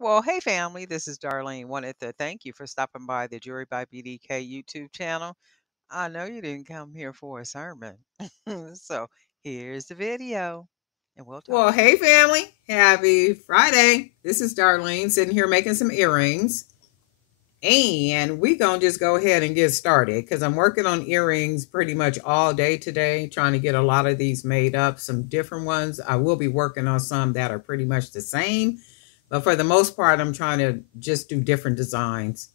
Well, hey family, this is Darlene. Wanted to thank you for stopping by the Jury by BDK YouTube channel. I know you didn't come here for a sermon. So here's the video and we'll talk. Well, hey family, happy Friday. This is Darlene sitting here making some earrings. And we gonna just go ahead and get started because I'm working on earrings pretty much all day today, trying to get a lot of these made up, some different ones. I will be working on some that are pretty much the same, but for the most part, I'm trying to just do different designs.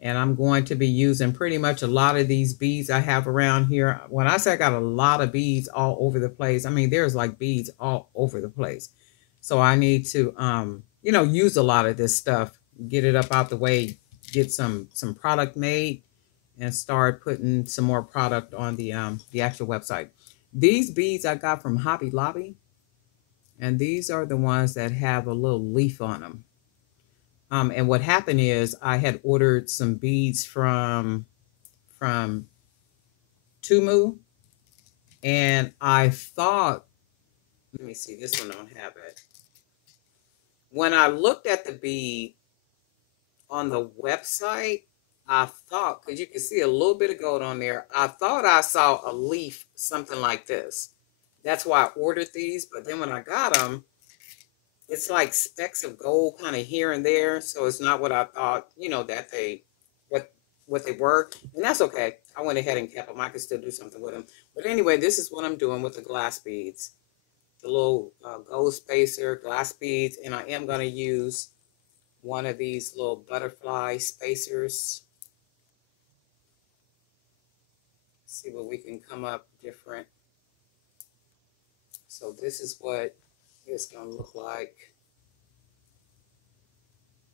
And I'm going to be using pretty much a lot of these beads I have around here. When I say I got a lot of beads all over the place, I mean, there's like beads all over the place. So I need to, use a lot of this stuff, get it up out the way, get some product made and start putting some more product on the actual website. These beads I got from Hobby Lobby, and these are the ones that have a little leaf on them. And what happened is I had ordered some beads from Tumu, and I thought, let me see, this one don't have it. When I looked at the bead on the website, I thought, because you can see a little bit of gold on there, I thought I saw a leaf, something like this. That's why I ordered these. But then when I got them, it's like specks of gold kind of here and there. So it's not what I thought, that what they were. And that's okay. I went ahead and kept them. I could still do something with them. But anyway, this is what I'm doing with the glass beads. The little gold spacer glass beads. And I am going to use one of these little butterfly spacers. See what we can come up different. So this is what it's going to look like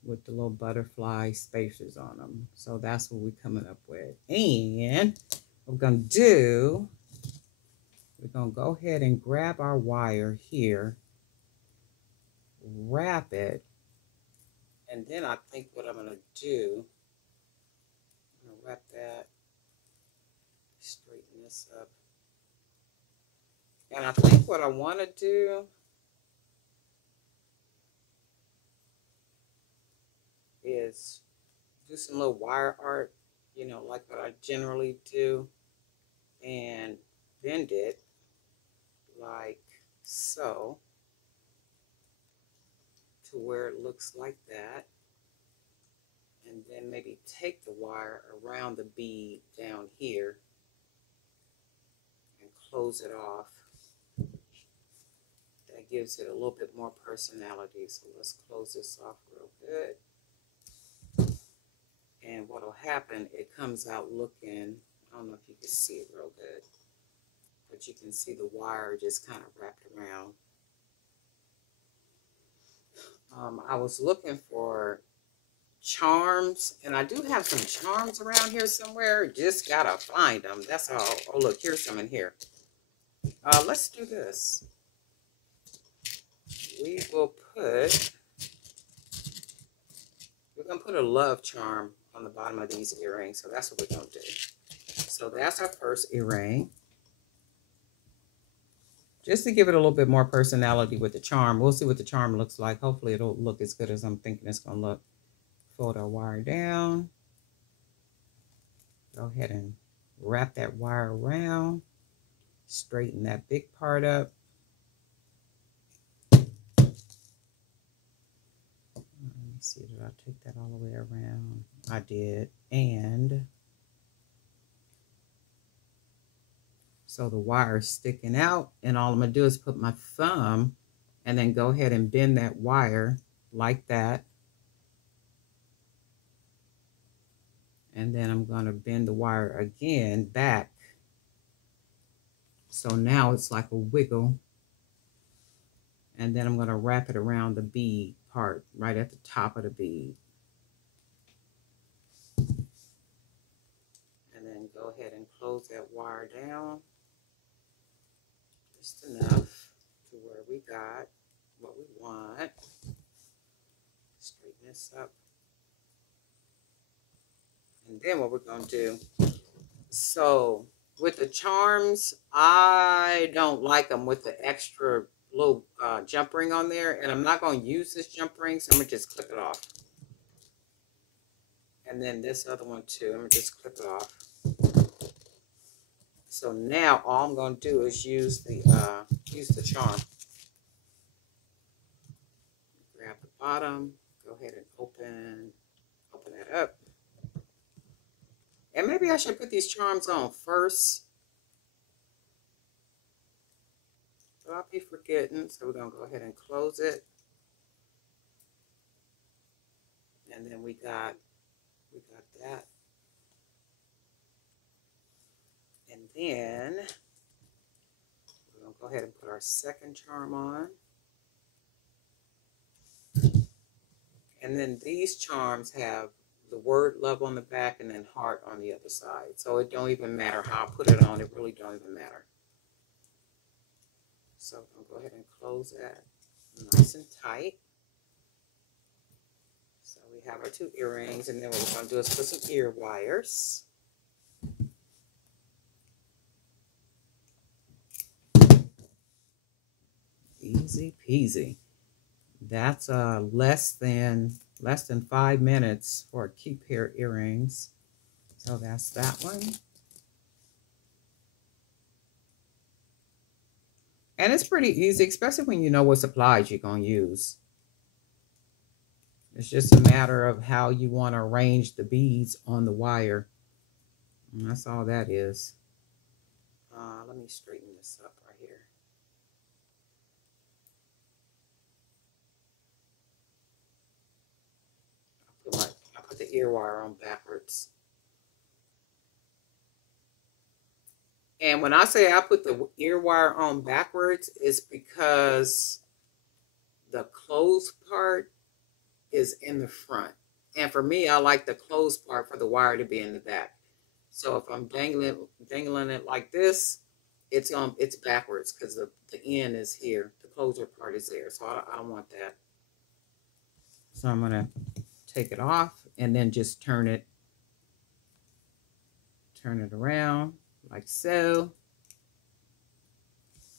with the little butterfly spacers on them. So that's what we're coming up with. And what we're going to do, we're going to go ahead and grab our wire here, wrap it, and then I think what I'm going to do, I'm going to wrap that, straighten this up. And I think what I want to do is do some little wire art, like what I generally do, and bend it like so to where it looks like that. And then maybe take the wire around the bead down here and close it off. That gives it a little bit more personality. So let's close this off real good. And what'll happen, it comes out looking, I don't know if you can see it real good, but you can see the wire just kind of wrapped around. I was looking for charms, and I do have some charms around here somewhere. Just gotta find them. That's all. Oh, look, here's some in here. Let's do this. We're gonna put a love charm on the bottom of these earrings. So that's what we're gonna do. So that's our first earring. Just to give it a little bit more personality with the charm. We'll see what the charm looks like. Hopefully it'll look as good as I'm thinking it's gonna look. Fold our wire down. Go ahead and wrap that wire around. Straighten that big part up. Let me see, did I take that all the way around? I did. And so the wire is sticking out, and all I'm going to do is put my thumb and then go ahead and bend that wire like that. And then I'm going to bend the wire again back. So now it's like a wiggle. And then I'm going to wrap it around the bead part, right at the top of the bead. And then go ahead and close that wire down. Just enough to where we got what we want. Straighten this up. And then what we're going to do, so with the charms, I don't like them with the extra little jump ring on there, and I'm not going to use this jump ring, so I'm going to just clip it off. And then this other one too, I'm going to just clip it off. So now all I'm going to do is use the charm. Grab the bottom, go ahead and open that up. And maybe I should put these charms on first. But I'll be forgetting, so we're going to go ahead and close it. And then we got that. And then we're going to go ahead and put our second charm on. And then these charms have the word love on the back and then heart on the other side. So it don't even matter how I put it on. It really don't even matter. So I'm going to go ahead and close that nice and tight. So we have our 2 earrings, and then what we're going to do is put some ear wires. Easy peasy. That's less than 5 minutes for a cute pair of earrings. So that's that one. And it's pretty easy, especially when you know what supplies you're going to use. It's just a matter of how you want to arrange the beads on the wire. And that's all that is. Let me straighten this up right here. I put the ear wire on backwards. And when I say I put the ear wire on backwards, it's because the closed part is in the front. And for me, I like the closed part for the wire to be in the back. So if I'm dangling it like this, it's backwards because the end is here. The closer part is there. So I don't want that. So I'm going to take it off and then just turn it around like so.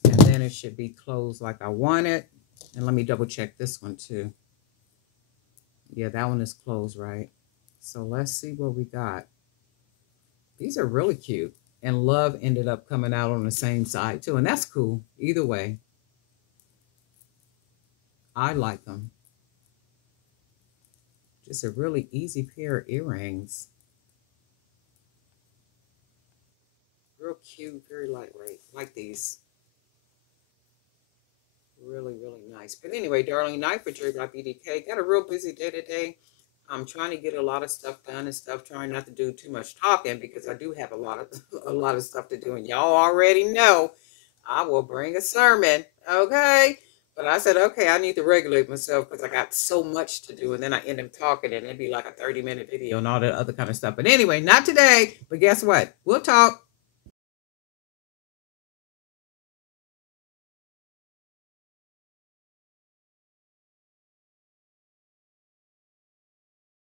And then it should be closed like I want it. And let me double check this one too. Yeah, that one is closed right. So let's see what we got. These are really cute. And love ended up coming out on the same side too. And that's cool. Either way. I like them. Just a really easy pair of earrings. Real cute, very lightweight. Like these. Really, really nice. But anyway, darling, night for Jerry by BDK. Got a real busy day today. I'm trying to get a lot of stuff done and stuff. Trying not to do too much talking because I do have a lot of stuff to do. And y'all already know I will bring a sermon. Okay. But I said, okay, I need to regulate myself because I got so much to do. And then I end up talking and it'd be like a 30-minute video and all that other kind of stuff. But anyway, not today. But guess what? We'll talk.